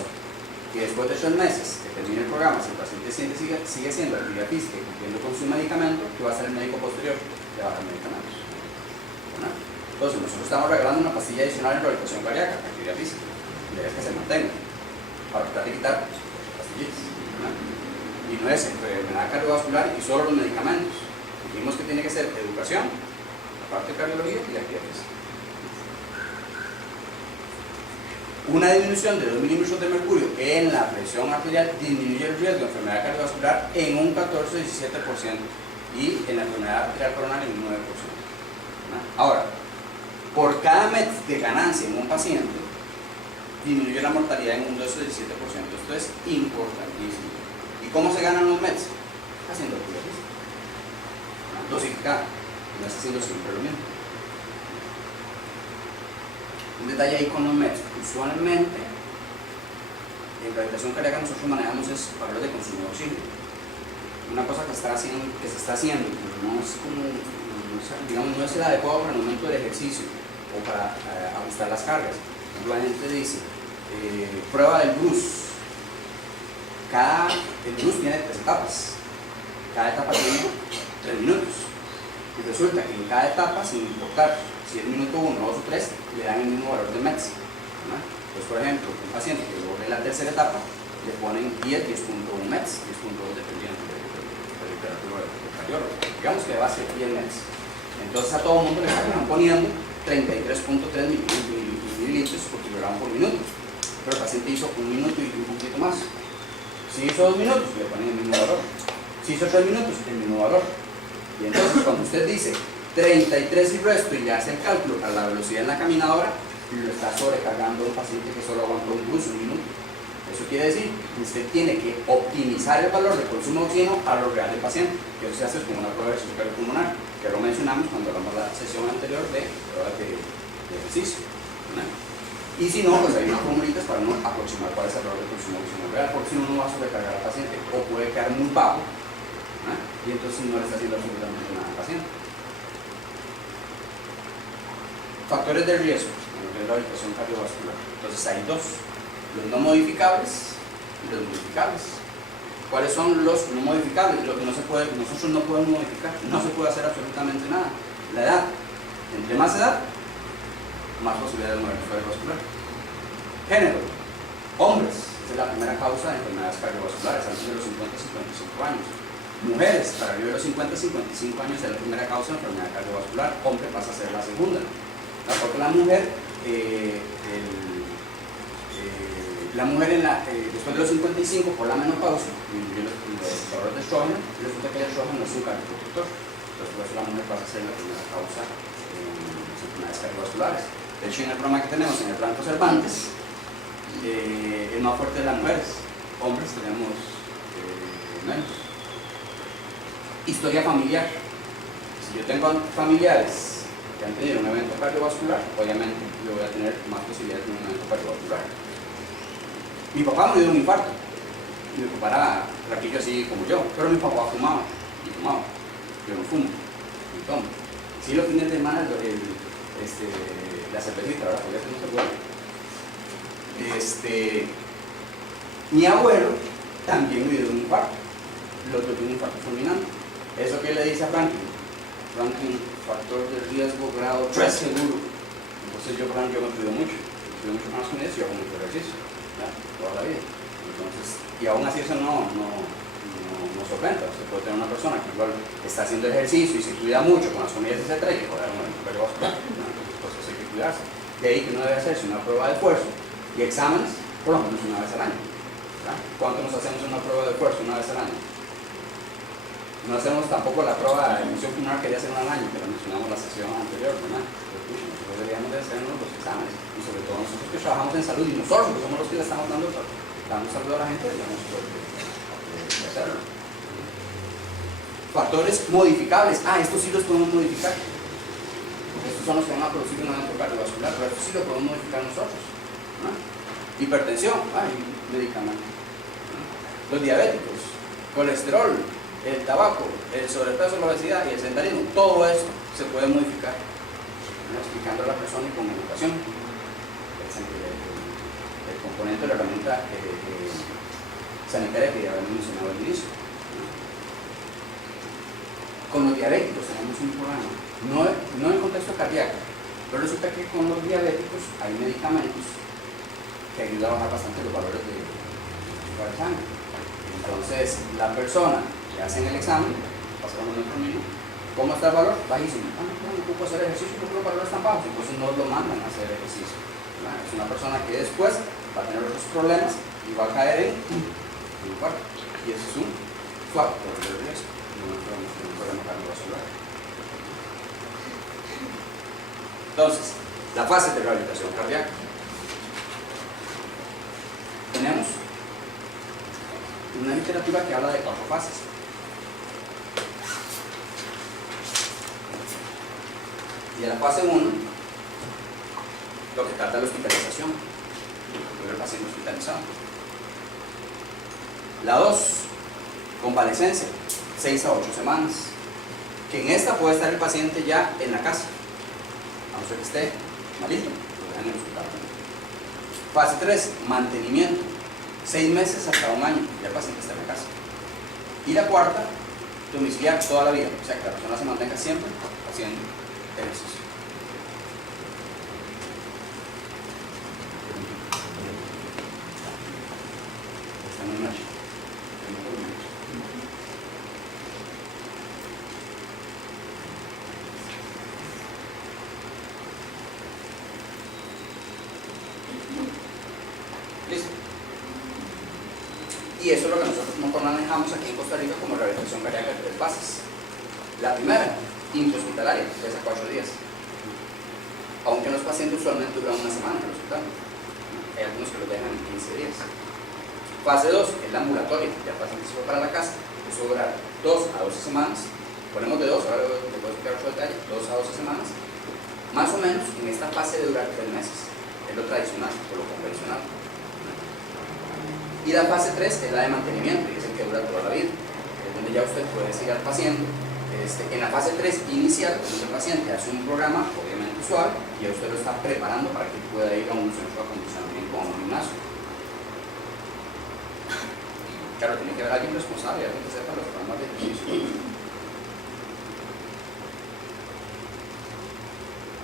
Que después de 3 meses que termine el programa, si el paciente sigue haciendo actividad física y cumpliendo con su medicamento, ¿qué va a hacer el médico posterior? Le va a dar medicamentos. ¿Verdad? Entonces, nosotros estamos regalando una pastilla adicional en rehabilitación cardíaca, actividad física, y la idea es que se mantenga, para tratar de quitar pastillitas. ¿Verdad? Y no es enfermedad cardiovascular y solo los medicamentos. Dijimos que tiene que ser educación, la parte de cardiología y la actividad física. Una disminución de 2 milímetros de mercurio en la presión arterial disminuye el riesgo de enfermedad cardiovascular en un 14-17% y en la enfermedad arterial coronaria en un 9%. ¿Verdad? Ahora, por cada mes de ganancia en un paciente, disminuye la mortalidad en un 12-17%. Esto es importantísimo. ¿Y cómo se ganan los METs? Haciendo actividad física. Dosificada. No está haciendo siempre lo mismo. Un detalle ahí con los METs. Usualmente, en rehabilitación cardíaca nosotros manejamos es valores de consumo de oxígeno. Una cosa que se está haciendo, no es como, digamos, no es el adecuado para el momento del ejercicio o para ajustar las cargas. La gente dice, prueba del Bruce. El Bruce tiene 3 etapas. Cada etapa tiene 3 minutos. Y resulta que en cada etapa, sin importar si es minuto 1, 2 o 3, le dan el mismo valor de METs. Pues, por ejemplo, un paciente que logre la tercera etapa, le ponen 10, 10.1 METs, 10.2 dependiendo de la literatura del cardiólogo. Digamos que va a ser 10 METs. Entonces a todo el mundo le están poniendo 33.3 mililitros por kilogramo por minuto. Pero el paciente hizo 1 minuto y un poquito más. Si hizo 2 minutos, le ponen el mismo valor. Si hizo 3 minutos, el mismo valor. Y entonces cuando usted dice 33 y resto y le hace el cálculo a la velocidad en la caminadora, lo está sobrecargando a un paciente que solo aguantó un pulso, 1 minuto. Eso quiere decir que usted tiene que optimizar el valor de consumo de oxígeno a lo real del paciente, que eso se hace con una prueba de ejercicio cardiopulmonar, que lo mencionamos cuando hablamos de la sesión anterior de pruebas de ejercicio. ¿No? Y si no, pues hay unas formulitas para no aproximar cuál es el valor de consumo de oxígeno real, porque si no, no va a sobrecargar al paciente o puede quedar muy bajo, ¿no? Y entonces no le está haciendo absolutamente nada al paciente. Factores de riesgo en lo que es la rehabilitación cardiovascular. Entonces hay 2, los no modificables y los modificables. ¿Cuáles son los no modificables? Lo que nosotros no podemos modificar, no se puede hacer absolutamente nada. La edad. Entre más edad, más posibilidades de muerte cardiovascular. Género. Hombres. Esa es la primera causa de enfermedades cardiovasculares antes de los 50-55 años. Mujeres, para arriba de los 50-55 años es la primera causa de enfermedad cardiovascular. Hombre pasa a ser la segunda. Porque la mujer, después de los 55, por la menopausia, disminuye los valores de estrógeno, y resulta que el estrógeno no es un cardioprotector. Entonces, por eso la mujer pasa a ser la primera causa de enfermedades cardiovasculares. De hecho, en el programa que tenemos en el Blanco Cervantes, es más fuerte de las mujeres. Hombres tenemos menos. Historia familiar. Si yo tengo familiares que han tenido un evento cardiovascular, obviamente yo voy a tener más posibilidades de un evento cardiovascular. Mi papá me dio un infarto. Mi papá era raquillo así como yo, pero mi papá fumaba y fumaba. Yo no fumo, ni tomo. Sí, los fines de semana, la cervecita, ¿verdad? Porque no se puede. Mi abuelo también vivió de un infarto. Lo tuvo un infarto fulminante. ¿Eso qué le dice a Franklin? Franklin, factor de riesgo grado 3 seguro. Entonces yo, por ejemplo, yo me cuido mucho con las comidas y hago mucho ejercicio, ¿ya? Toda la vida. Entonces, y aún así eso no sorprende. Usted puede tener una persona que igual está haciendo ejercicio y se cuida mucho con las comidas, etcétera, y puede haber un cardiovascular, ¿no? Entonces hay que cuidarse. De ahí que uno debe hacerse una prueba de esfuerzo y exámenes por lo menos una vez al año, ¿verdad? ¿Cuánto nos hacemos una prueba de esfuerzo una vez al año? No hacemos tampoco la prueba de emisión pulmonar que ya hace un año, que lo mencionamos en la sesión anterior, ¿verdad? Nosotros deberíamos de hacernos los exámenes, y sobre todo nosotros que trabajamos en salud, y nosotros que somos los que le estamos dando salud a la gente, deberíamos de hacerlo. Factores modificables. Estos sí los podemos modificar. Estos son los que van a producir un evento cardiovascular, pero estos sí los podemos modificar nosotros, ¿no? Hipertensión, hay medicamentos, ¿no? Los diabéticos, colesterol, el tabaco, el sobrepeso, la obesidad y el sedentarismo, todo esto se puede modificar, ¿no? Explicando a la persona y con educación. El componente de la herramienta sanitaria que ya habíamos mencionado al inicio. Con los diabéticos tenemos un programa, no en contexto cardíaco, pero resulta que con los diabéticos hay medicamentos que ayudan a bajar bastante los valores de azúcar de sangre. Entonces, la persona que hace el examen, pasamos nuestro mismo, ¿cómo está el valor? Bajísimo. No puedo hacer ejercicio porque los valores están bajos, entonces no lo mandan a hacer ejercicio, ¿verdad? Es una persona que después va a tener otros problemas y va a caer en infarto. Y ese es un factor de riesgo de un problema cardiovascular. Entonces, la fase de rehabilitación cardíaca. Tenemos una literatura que habla de 4 fases. Y en la fase 1, lo que trata de la hospitalización, el paciente hospitalizado. La 2, convalecencia, 6 a 8 semanas, que en esta puede estar el paciente ya en la casa, a no ser que esté malito, lo dejan en el hospital. Fase 3, mantenimiento, 6 meses hasta 1 año, ya el paciente está en la casa. Y la 4, domiciliar toda la vida, o sea que la persona se mantenga siempre haciendo ejercicio. Está muy mal. ¿Listo? Y eso es lo que nosotros manejamos aquí en Costa Rica como rehabilitación cardíaca de 3 fases. La primera, intrahospitalaria, 3 a 4 días. Aunque los pacientes usualmente duran 1 semana en el hospital. Hay algunos que lo dejan en 15 días. Fase 2, es la ambulatoria, ya el paciente se fue para la casa, eso dura 2 a 12 semanas. Ponemos de 2, ahora les voy a explicar otro detalle, 2 a 12 semanas. Más o menos en esta fase de durar 3 meses. Es lo tradicional, o lo convencional. Y la fase 3 es la de mantenimiento, y es el que dura toda la vida. Es donde ya usted puede seguir al paciente. En la fase 3 inicial, donde el paciente hace un programa, obviamente usual, y ya usted lo está preparando para que pueda ir a un centro de acondicionamiento o a un gimnasio. Claro, tiene que haber alguien responsable, alguien que sepa los programas de ejercicio.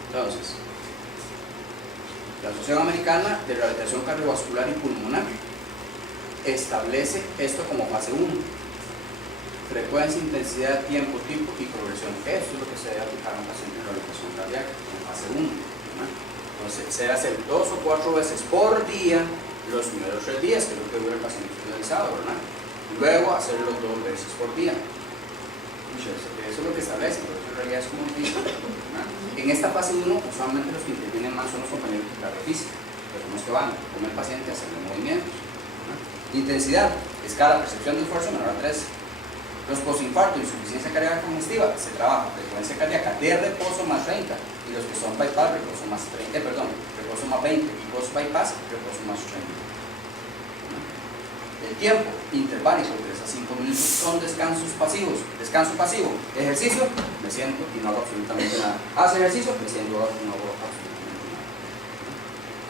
Entonces, la Asociación Americana de Rehabilitación Cardiovascular y Pulmonar establece esto como fase 1. Frecuencia, intensidad, tiempo, tipo y progresión. Esto es lo que se debe aplicar a un paciente de rehabilitación cardíaca en fase 1. Entonces, se debe hacer 2 o 4 veces por día los primeros 3 días, que es lo que dura el paciente hospitalizado, ¿verdad? Luego hacerlo 2 veces por día. Eso es lo que establece, pero eso en realidad es como un piso. En esta fase 1, usualmente los que intervienen más son los compañeros de carga física, que son los que van con el paciente a hacer los movimientos. Intensidad, escala, percepción de esfuerzo menor a 3. Los postinfarto y insuficiencia cardíaca congestiva se trabaja frecuencia cardíaca de reposo más 30, y los que son bypass, reposo más 30, reposo más 20, y post bypass, reposo más 30. El tiempo interválico, 3 a 5 minutos, son descansos pasivos. Descanso pasivo, ejercicio, me siento y no hago absolutamente nada. Hace ejercicio, me siento y no hago absolutamente nada.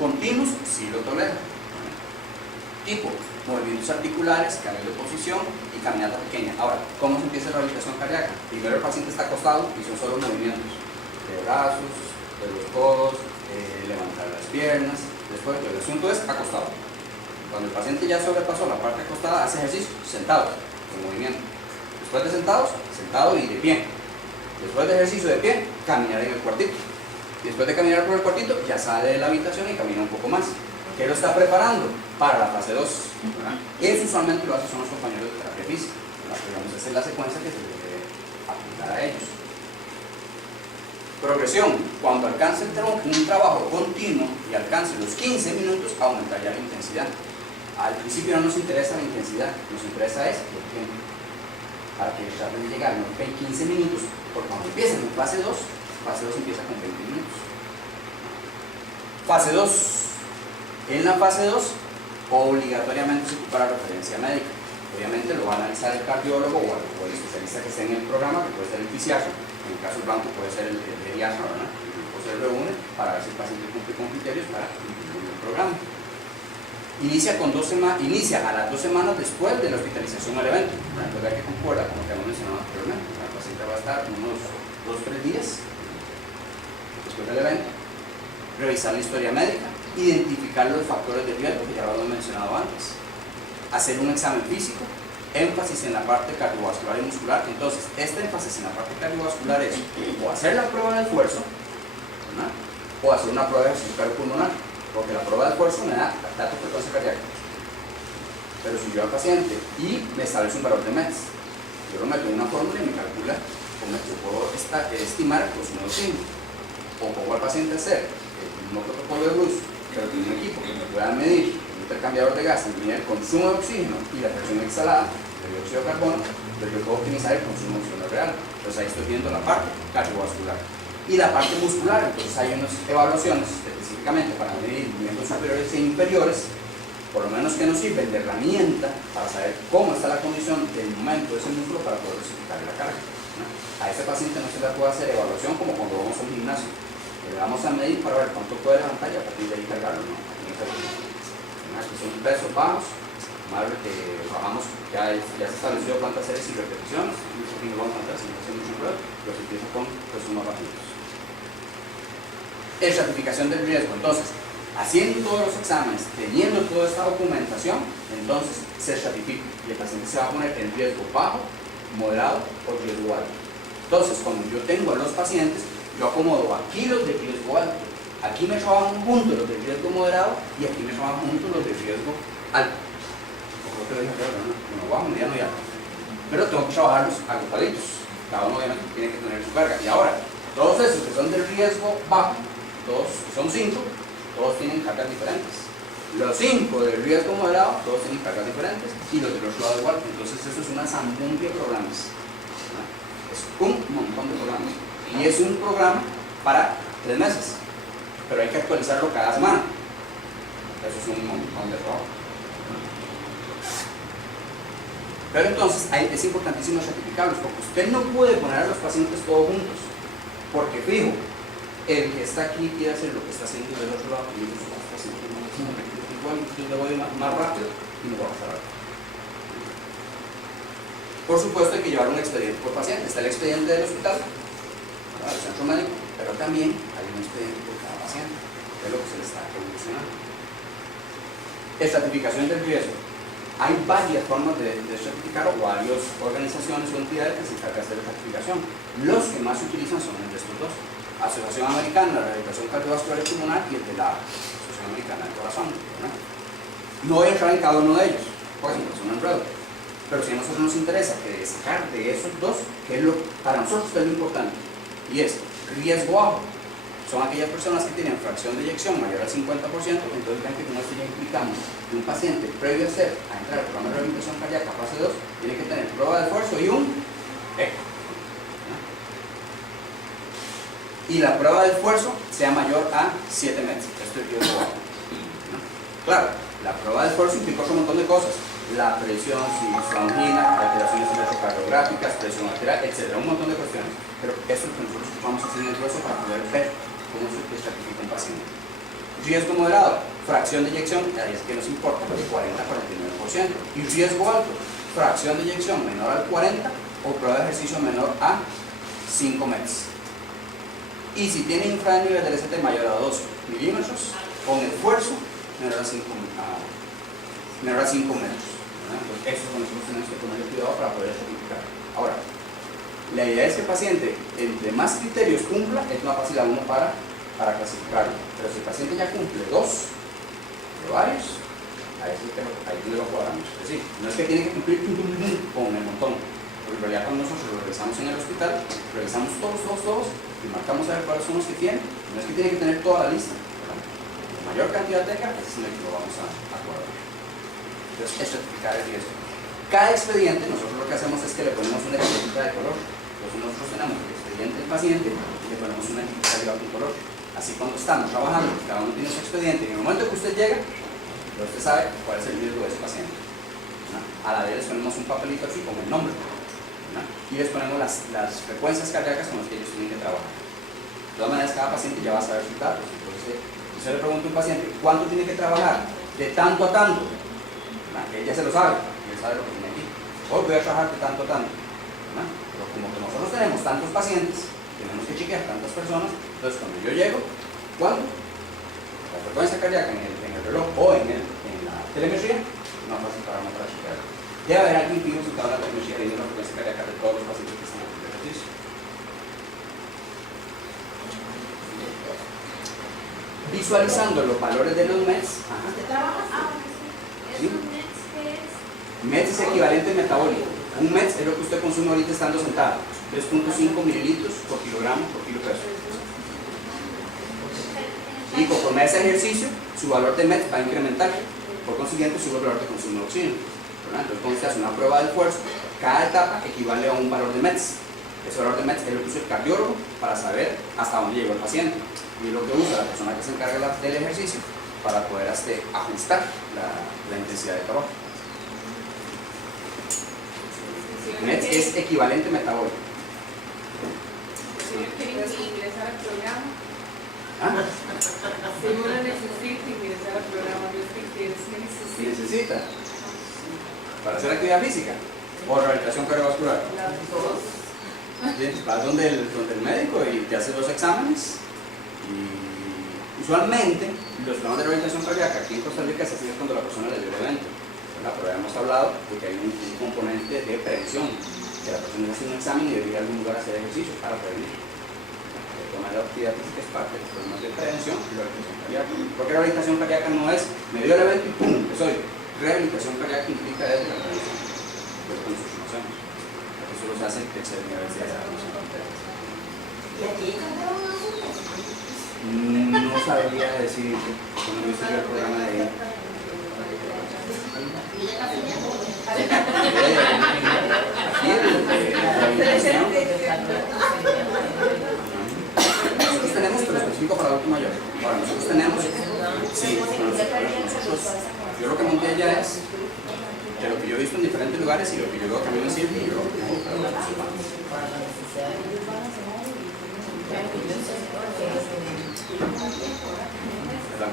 Continuos, sí lo tolero. Tipo, movimientos articulares, cambio de posición y caminata pequeña. Ahora, ¿cómo se empieza la rehabilitación cardíaca? Primero el paciente está acostado y son solo movimientos de brazos, de los codos, levantar las piernas. Después, el asunto es acostado. Cuando el paciente ya sobrepasó la parte acostada, hace ejercicio sentado, en movimiento. Después de sentados, sentado y de pie. Después de ejercicio de pie, caminar en el cuartito. Y después de caminar por el cuartito, ya sale de la habitación y camina un poco más. ¿Qué lo está preparando? Para la fase 2. Eso usualmente lo hacen son los compañeros de terapia física. Digamos, esa es la secuencia que se debe aplicar a ellos. Progresión. Cuando alcance un trabajo continuo y alcance los 15 minutos, aumentar ya la intensidad. Al principio no nos interesa la intensidad, nos interesa es el tiempo. Para que traten de llegar, no 15 minutos, porque cuando empiecen en fase 2 empieza con 20 minutos. Fase 2. En la fase 2, obligatoriamente se ocupa la referencia médica. Obviamente lo va a analizar el cardiólogo o el especialista que esté en el programa, que puede ser el fisiatra, en el caso del blanco puede ser el pediatra, ¿verdad? El grupo se reúne para ver si el paciente cumple con criterios para incluir el programa. Inicia a las 2 semanas después de la hospitalización al evento. Entonces hay que concordar con lo que hemos mencionado anteriormente. El paciente va a estar unos 2-3 días después del evento, revisar la historia médica, identificar los factores de riesgo que ya lo hemos mencionado antes, hacer un examen físico, énfasis en la parte cardiovascular y muscular. Entonces, este énfasis en la parte cardiovascular es o hacer la prueba de esfuerzo, ¿verdad? O hacer una prueba de ejercicio cardiopulmonar, porque la prueba de esfuerzo me da datos de frecuencia cardíaca. Pero si yo al paciente y me establece un valor de METs, yo lo meto en una fórmula y me calcula cómo yo puedo estimar el consumo de oxígeno, o pongo al paciente a hacer el mismo protocolo de Bruce, pero tiene un equipo que me pueda medir el intercambiador de gas, medir el consumo de oxígeno y la presión exhalada de dióxido de carbono, pero yo puedo optimizar el consumo de oxígeno real. Entonces ahí estoy viendo la parte cardiovascular y la parte muscular. Entonces hay unas evaluaciones específicamente para medir miembros superiores e inferiores, por lo menos que nos sirven de herramienta para saber cómo está la condición del momento de ese músculo para poder justificar la carga, ¿no? A ese paciente no se le puede hacer evaluación como cuando vamos a un gimnasio. Le vamos a medir para ver cuánto puede levantar y a partir de ahí cargarlo, ¿no? Son pesos bajos, bajamos, ya se estableció cuántas series y repeticiones, y no vamos a entrar sin hacer mucho prueba, pero se empieza con pesos más bajitos. Estratificación del riesgo. Entonces, haciendo todos los exámenes, teniendo toda esta documentación, entonces se estratifica y el paciente se va a poner en riesgo bajo, moderado o riesgo alto. Entonces, cuando yo tengo a los pacientes, yo acomodo aquí los de riesgo alto, aquí me trabajan juntos los de riesgo moderado y aquí me trabajan juntos los de riesgo alto. Creo que lo dije claro, ¿no? Bajo, mediano y alto. Pero tengo que trabajarlos agrupaditos. Cada uno obviamente tiene que tener su carga. Y ahora, todos esos que son de riesgo bajo, todos son 5, todos tienen cargas diferentes. Los 5 de riesgo moderado, todos tienen cargas diferentes, y los del otro lado igual. Entonces eso es una zambundia de programas, ¿no? Es un montón de programas. Y es un programa para 3 meses, pero hay que actualizarlo cada semana. Eso es un montón de trabajo. Pero entonces es importantísimo certificarlos, porque usted no puede poner a los pacientes todos juntos, porque fijo, el que está aquí quiere hacer lo que está haciendo del otro lado y ellos están haciendo igual, yo le voy más rápido y no va a pasar algo. Por supuesto hay que llevar un expediente por paciente. Está el expediente del hospital, del centro médico, pero también hay un expediente por cada paciente, que es lo que se le está evolucionando. Estratificación del riesgo. Hay varias formas de certificar, o varias organizaciones o entidades que se encargan de hacer la certificación. Los que más se utilizan son el de estos dos: Asociación Americana de Rehabilitación Cardiovascular y Pulmonar y el de la Asociación Americana del Corazón, ¿no? No voy a entrar en cada uno de ellos, porque es un enredo. Pero si a nosotros nos interesa que sacar de esos dos, que es lo para nosotros es lo importante, y es riesgo bajo, son aquellas personas que tienen fracción de eyección mayor al 50%, entonces ven que con esto ya implicamos que un paciente previo a entrar al programa de rehabilitación cardíaca fase 2 tiene que tener prueba de esfuerzo y un eco, ¿no? Y la prueba de esfuerzo sea mayor a 7 metros. Esto es riesgo bajo, ¿no? Claro, la prueba de esfuerzo implica otro montón de cosas. la presión, si su angina, alteraciones electrocardiográficas, presión arterial, etc. Un montón de cuestiones. Pero eso es lo que nosotros vamos a hacer en el proceso para poder ver cómo se estratifica un paciente. Riesgo moderado, fracción de eyección, ahí es que nos importa, de 40 a 49%. Y riesgo alto, fracción de eyección menor al 40 o prueba de ejercicio menor a 5 metros. Y si tiene infranivel del ST mayor a 2 milímetros, con esfuerzo menor a 5 metros. Entonces, eso es lo que nosotros tenemos que poner cuidado para poder certificar. Ahora, la idea es que el paciente, entre más criterios cumpla, es más fácil a uno para clasificarlo. Pero si el paciente ya cumple 2 de varios, ahí sí que ahí donde lo cuadramos. Es decir, no es que tiene que cumplir con el montón, porque en realidad cuando nosotros lo revisamos en el hospital, revisamos todos y marcamos a ver cuáles son los que tienen. No es que tiene que tener toda la lista, ¿verdad? La mayor cantidad tenga, ese es el que lo vamos a cuadrar. Entonces, es certificar el riesgo. Cada expediente, nosotros lo que hacemos es que le ponemos una etiqueta de color. Entonces, nosotros tenemos el expediente del paciente y le ponemos una etiqueta de color. Así, cuando estamos trabajando, cada uno tiene su expediente, y en el momento que usted llega, usted sabe cuál es el riesgo de ese paciente, ¿no? A la vez les ponemos un papelito así con el nombre, ¿no? Y les ponemos las frecuencias cardíacas con las que ellos tienen que trabajar. De todas maneras, cada paciente ya va a saber sus datos. Entonces, si usted le pregunta a un paciente cuánto tiene que trabajar de tanto a tanto, él ya se lo sabe, él sabe lo que tiene aquí. Hoy voy a trabajar de tanto a tanto, ¿no? Pero como que nosotros tenemos tantos pacientes, tenemos que chequear tantas personas, entonces cuando yo llego, ¿cuándo? La frecuencia cardíaca en el reloj o en la telemetría, no es fácil para uno para chequear. Debe haber alguien fijo sentado en la telemetría leyendo la frecuencia cardíaca de todos los pacientes que están en el ejercicio. Visualizando los valores de los METs. ¿Sí? METs es equivalente metabólico. Un METs es lo que usted consume ahorita estando sentado. 3.5 mililitros por kilogramo por kilo peso. Y conforme a ese ejercicio, su valor de METs va a incrementar. Por consiguiente, sube el valor de consumo de oxígeno. Entonces, cuando se hace una prueba de esfuerzo, cada etapa equivale a un valor de METs. Ese valor de METs es lo que usa el cardiólogo para saber hasta dónde llegó el paciente. Y es lo que usa la persona que se encarga del ejercicio para poder ajustar la intensidad de trabajo. METs es equivalente metabólico. Si uno quiere ingresar al programa, ¿Ah? si uno necesita ingresar al programa, no es que quieres, que necesita para hacer actividad física o rehabilitación cardiovascular. Las dos. Bien, vas donde el médico y te hace 2 exámenes. Y usualmente los programas de rehabilitación cardíaca aquí en Costa Rica se hacen cuando la persona le dio el evento, ¿verdad? Pero hemos hablado de que hay un componente de prevención, que la persona hace un examen y debe ir a algún lugar a hacer ejercicio para prevenir. El tema de la actividad física es parte de los problemas de prevención y la rehabilitación cardíaca. Porque la rehabilitación cardíaca no es me dio el evento y ¡pum! Soy. Rehabilitación cardíaca implica desde la prevención. Pues con nosotros no hacemos. Eso los hace el tercer nivel de la prevención. ¿Y aquí No sabría decir, como no hice el programa de ahí. Aquí nosotros tenemos, pero específico para adulto mayor. Ahora, nosotros tenemos, sí, nosotros, yo lo que monté allá es de lo que yo he visto en diferentes lugares y lo que yo veo que a mí me sirve y lo que tengo para los humanos. La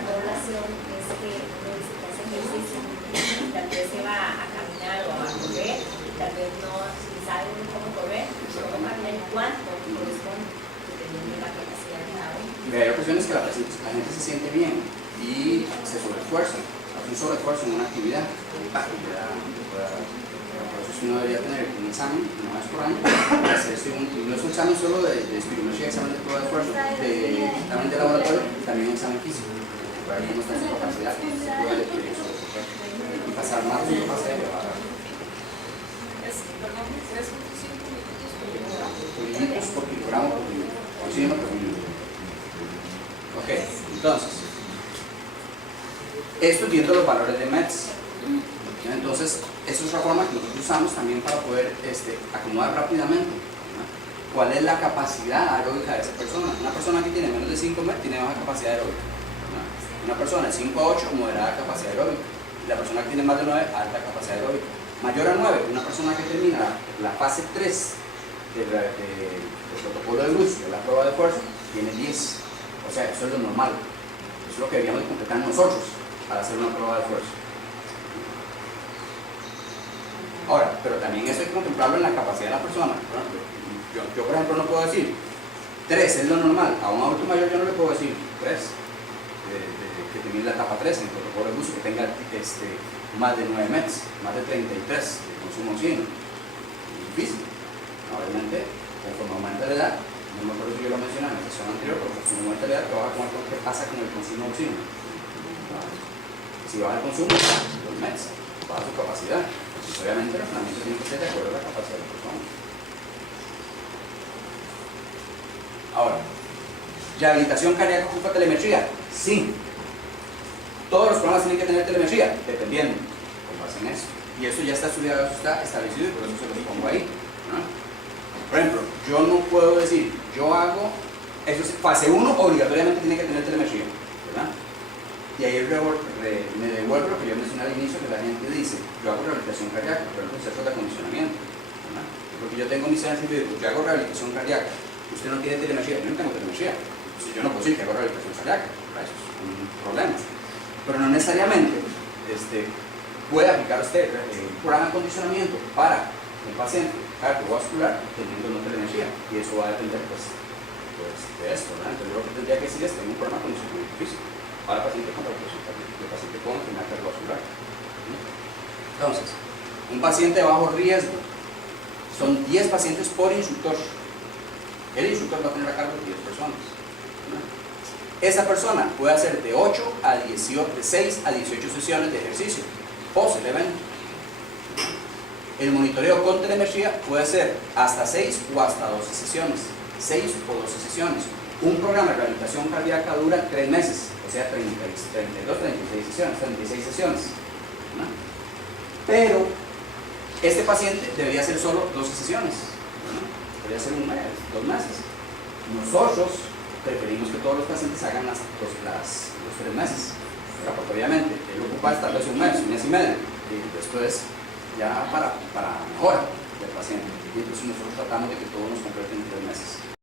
población es que hace ejercicio, tal vez se va a caminar o a correr, y tal vez no sabe cómo correr, cómo caminar y cuánto corresponde, dependiendo de la capacidad de cada uno. Hay ocasiones que la gente se siente bien y se sobreesfuerza, hace un sobreesfuerzo en una actividad, por eso si uno debería tener un examen, una vez por año, para hacerse no es un examen solo de espirometría, examen de prueba de esfuerzo, examen de laboratorio, también un examen físico, para ver cómo está su capacidad, si se puede y pasar más de su capacidad de bajar. Perdón, 3.5 Mililitros por kilogramo por minuto, oxígeno por minuto. Ok, entonces, esto viendo los valores de METs. Entonces, eso es una forma que nosotros usamos también para poder acomodar rápidamente, ¿no? cuál es la capacidad aeróbica de esa persona. Una persona que tiene menos de 5 MET tiene baja capacidad aeróbica, ¿no? Una persona de 5 a 8, moderada capacidad aeróbica. Y la persona que tiene más de 9, alta capacidad aeróbica. Mayor a 9, una persona que termina la fase 3 del protocolo de Bruce, de la prueba de fuerza, tiene 10. O sea, eso es lo normal. Eso es lo que deberíamos de completar nosotros para hacer una prueba de fuerza. Ahora, pero también eso hay que contemplarlo en la capacidad de la persona. Yo por ejemplo, no puedo decir 3 es lo normal. A un adulto mayor yo no le puedo decir 3. Que termine la etapa 3 en el protocolo de Bruce, que tenga más de 9 METs, más de 33 de consumo de oxígeno. Es difícil. Obviamente, conforme aumenta la edad, no me acuerdo si yo lo mencioné en la sesión anterior, pero conforme aumenta la edad, trabaja con qué pasa con el consumo de oxígeno. Si baja el consumo, los METs, baja su capacidad. Pues obviamente el entrenamiento tiene que ser de acuerdo a la capacidad de la persona. Ahora, ¿rehabilitación cardíaca ocupa telemetría? Sí. Todos los programas tienen que tener telemetría, dependiendo, con base en eso. Y eso ya está estudiado, eso está establecido y por eso se lo pongo ahí, ¿no? Por ejemplo, yo no puedo decir, yo hago, eso es fase 1, obligatoriamente tiene que tener telemetría, ¿verdad? Y ahí me devuelvo lo que yo mencioné al inicio, que la gente dice, yo hago rehabilitación cardíaca, por ejemplo, conceptos de acondicionamiento, ¿verdad? Porque yo tengo mis centros y digo, yo hago rehabilitación cardíaca, usted no tiene telemetría, yo no tengo telemetría, yo no puedo decir que hago rehabilitación cardíaca, ¿verdad? Eso es un problema. Pero no necesariamente puede aplicar usted un programa de acondicionamiento para un paciente cardiovascular teniendo no telemetría, y eso va a depender pues de esto, ¿verdad? Entonces yo lo que tendría que decir es que tengo un programa de acondicionamiento físico para pacientes con paciente con enfermedad cardiovascular. Entonces, un paciente de bajo riesgo son 10 pacientes por instructor. El instructor va a tener a cargo de 10 personas, ¿no? Esa persona puede hacer de 6 a 18 sesiones de ejercicio post el evento. El monitoreo con telemetría puede ser hasta 6 o hasta 12 sesiones. 6 o 12 sesiones. Un programa de rehabilitación cardíaca dura 3 meses, o sea, 36 sesiones, ¿no? Pero este paciente debería hacer solo 12 sesiones, ¿no? Debería ser un mes, 2 meses. Nosotros preferimos que todos los pacientes hagan los 3 meses, ¿verdad? Porque obviamente él ocupa tal vez un mes y medio, y después ya para mejora del paciente. Y entonces nosotros tratamos de que todos nos completen en 3 meses.